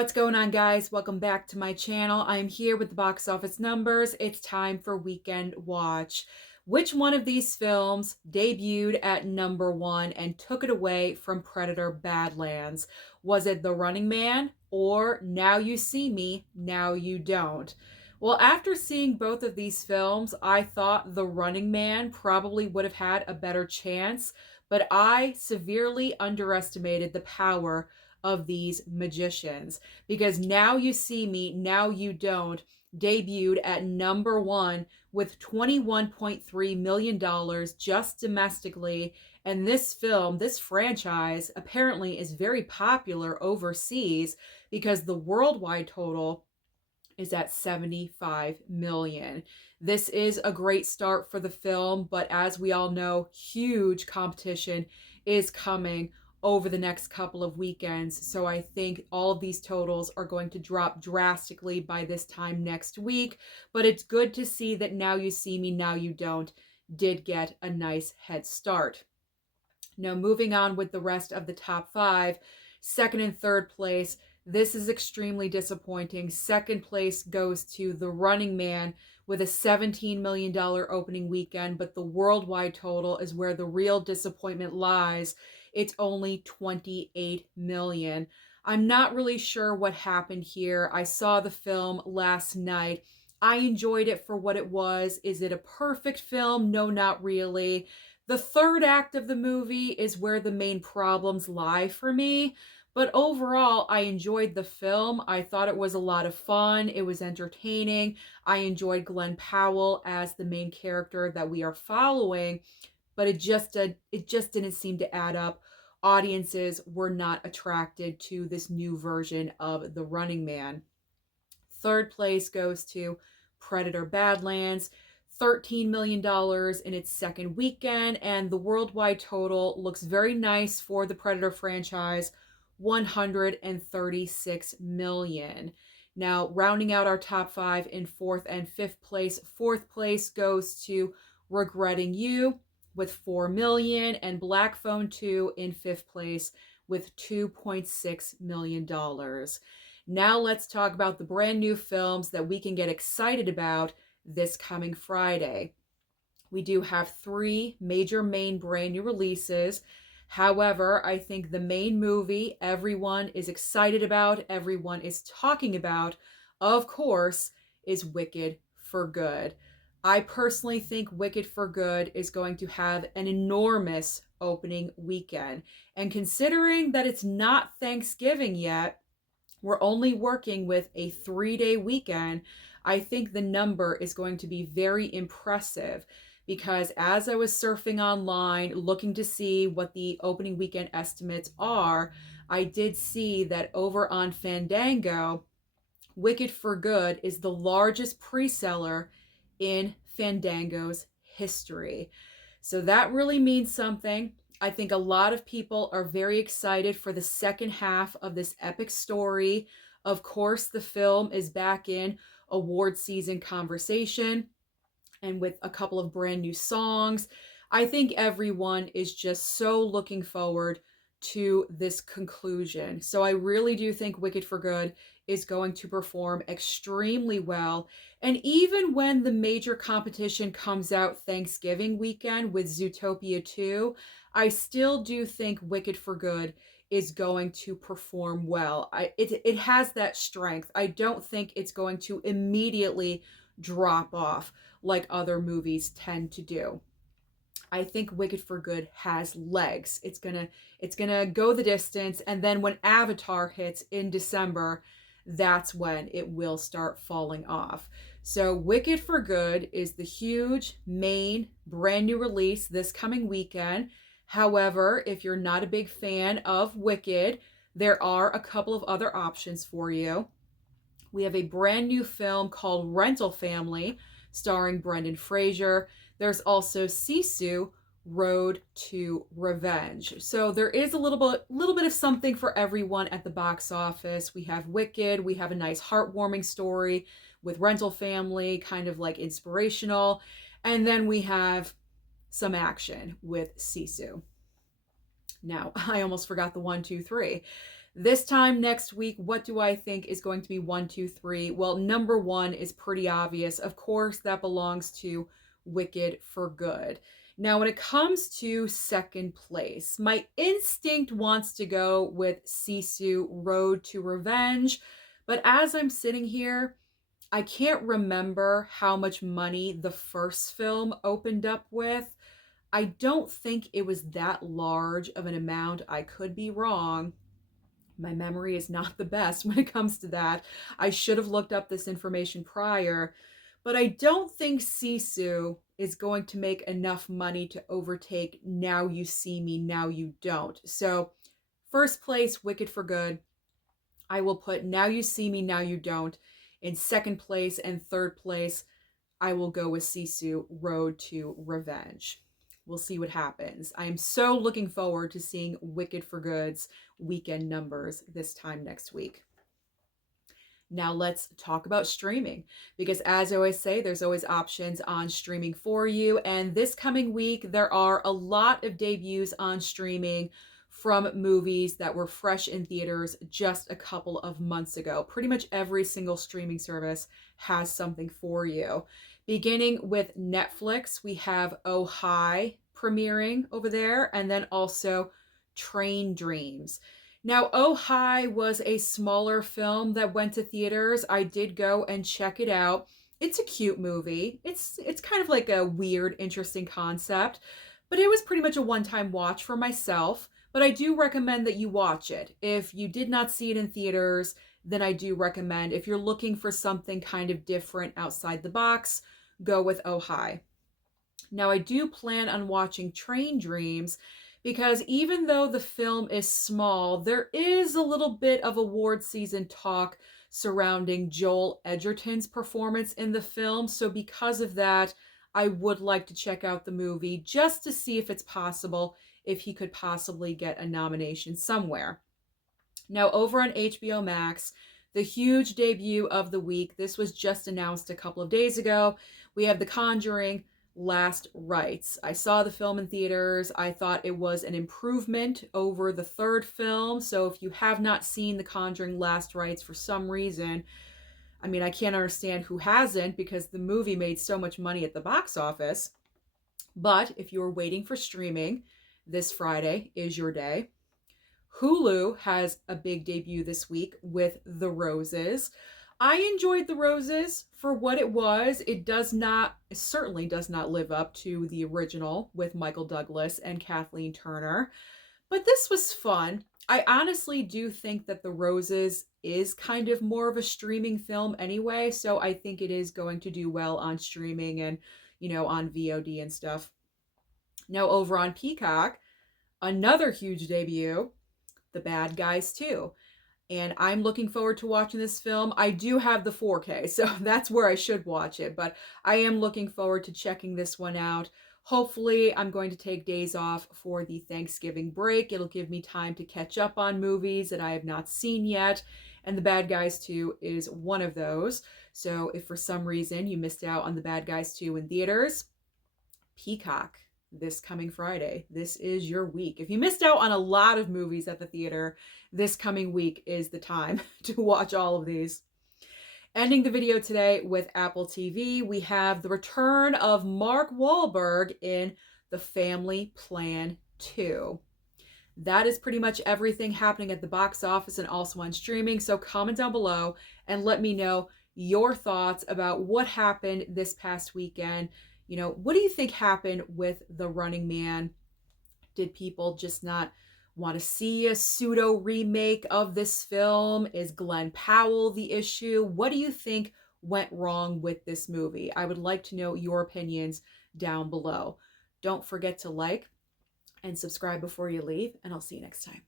What's going on, guys? Welcome back to my channel. I'm here with the box office numbers. It's time for Weekend Watch. Which one of these films debuted at #1 and took it away from Predator Badlands? Was it The Running Man or Now You See Me, Now You Don't? Well, after seeing both of these films, I thought The Running Man probably would have had a better chance, but I severely underestimated the power of these magicians, because Now You See Me, Now You Don't debuted at #1 with $21.3 million just domestically. And this film, this franchise, apparently is very popular overseas because the worldwide total is at 75 million. This is a great start for the film, but as we all know, huge competition is coming over the next couple of weekends. So I think all of these totals are going to drop drastically by this time next week. But it's good to see that Now You See Me, Now You Don't did get a nice head start. Now, moving on with the rest of the top five, second and third place, this is extremely disappointing. Second place goes to The Running Man with a $17 million opening weekend, but the worldwide total is where the real disappointment lies. It's only 28 million. I'm not really sure what happened here. I saw the film last night. I enjoyed it for what it was. Is it a perfect film? No, not really. The third act of the movie is where the main problems lie for me. But overall, I enjoyed the film. I thought it was a lot of fun. It was entertaining. I enjoyed Glenn Powell as the main character that we are following, but it just didn't seem to add up. Audiences were not attracted to this new version of The Running Man. Third place goes to Predator Badlands. $13 million in its second weekend, and the worldwide total looks very nice for the Predator franchise, 136 million. Now, rounding out our top five in fourth and fifth place, fourth place goes to Regretting You with 4 million, and Black Phone 2 in fifth place with $2.6 million. Now let's talk about the brand new films that we can get excited about this coming Friday. We do have three major main brand new releases. However, I think the main movie everyone is excited about, everyone is talking about, of course, is Wicked for Good. I personally think Wicked for Good is going to have an enormous opening weekend. And considering that it's not Thanksgiving yet, we're only working with a 3-day weekend, I think the number is going to be very impressive, because as I was surfing online looking to see what the opening weekend estimates are, I did see that over on Fandango, Wicked for Good is the largest pre-seller in Fandango's history. So that really means something. I think a lot of people are very excited for the second half of this epic story. Of course, the film is back in award season conversation and with a couple of brand new songs. I think everyone is just so looking forward to this conclusion. So I really do think Wicked for Good is going to perform extremely well. And even when the major competition comes out Thanksgiving weekend with Zootopia 2, I still do think Wicked for Good is going to perform well. It has that strength. I don't think it's going to immediately drop off like other movies tend to do. I think Wicked for Good has legs. It's gonna go the distance, and then when Avatar hits in December, that's when it will start falling off. So Wicked for Good is the huge main brand new release this coming weekend. However, if you're not a big fan of Wicked, there are a couple of other options for you. We have a brand new film called Rental Family, starring Brendan Fraser. There's also Sisu, Road to Revenge. So there is a little bit of something for everyone at the box office. We have Wicked, we have a nice heartwarming story with Rental Family, kind of like inspirational, and then we have some action with Sisu. Now, I almost forgot the 1, 2, 3. This time next week, what do I think is going to be one, two, three? Well, number one is pretty obvious. Of course, that belongs to Wicked for Good. Now, when it comes to second place, my instinct wants to go with Sisu Road to Revenge. But as I'm sitting here, I can't remember how much money the first film opened up with. I don't think it was that large of an amount. I could be wrong. My memory is not the best when it comes to that. I should have looked up this information prior, but I don't think Sisu is going to make enough money to overtake Now You See Me, Now You Don't. So, first place, Wicked for Good. I will put Now You See Me, Now You Don't in second place, and third place, I will go with Sisu, Road to Revenge. We'll see what happens. I am so looking forward to seeing Wicked for Good's weekend numbers this time next week. Now let's talk about streaming, because as I always say, there's always options on streaming for you. And this coming week, there are a lot of debuts on streaming from movies that were fresh in theaters just a couple of months ago. Pretty much every single streaming service has something for you. Beginning with Netflix, we have Oh Hi premiering over there, and then also Train Dreams. Now, Oh Hi was a smaller film that went to theaters. I did go and check it out. It's a cute movie. It's kind of like a weird, interesting concept, but it was pretty much a one-time watch for myself. But I do recommend that you watch it. If you did not see it in theaters, then I do recommend, if you're looking for something kind of different outside the box, go with Oh Hi. Now, I do plan on watching Train Dreams because even though the film is small, there is a little bit of award season talk surrounding Joel Edgerton's performance in the film. So because of that, I would like to check out the movie just to see if it's possible, if he could possibly get a nomination somewhere. Now, over on HBO Max, the huge debut of the week, this was just announced a couple of days ago. We have The Conjuring Last Rites. I saw the film in theaters. I thought it was an improvement over the third film. So if you have not seen The Conjuring Last Rites for some reason, I mean, I can't understand who hasn't, because the movie made so much money at the box office. But if you're waiting for streaming, this Friday is your day. Hulu has a big debut this week with The Roses. I enjoyed The Roses for what it was. It certainly does not live up to the original with Michael Douglas and Kathleen Turner, but this was fun. I honestly do think that The Roses is kind of more of a streaming film anyway, so I think it is going to do well on streaming and, on VOD and stuff. Now, over on Peacock, another huge debut, The Bad Guys 2. And I'm looking forward to watching this film. I do have the 4K, so that's where I should watch it, but I am looking forward to checking this one out. Hopefully, I'm going to take days off for the Thanksgiving break. It'll give me time to catch up on movies that I have not seen yet, and The Bad Guys 2 is one of those. So if for some reason you missed out on The Bad Guys 2 in theaters, Peacock this coming Friday. This is your week. If you missed out on a lot of movies at the theater, this coming week is the time to watch all of these. Ending the video today with Apple TV, we have the return of Mark Wahlberg in The Family Plan 2. That is pretty much everything happening at the box office and also on streaming. So comment down below and let me know your thoughts about what happened this past weekend. What do you think happened with The Running Man? Did people just not want to see a pseudo remake of this film? Is Glenn Powell the issue? What do you think went wrong with this movie? I would like to know your opinions down below. Don't forget to like and subscribe before you leave, and I'll see you next time.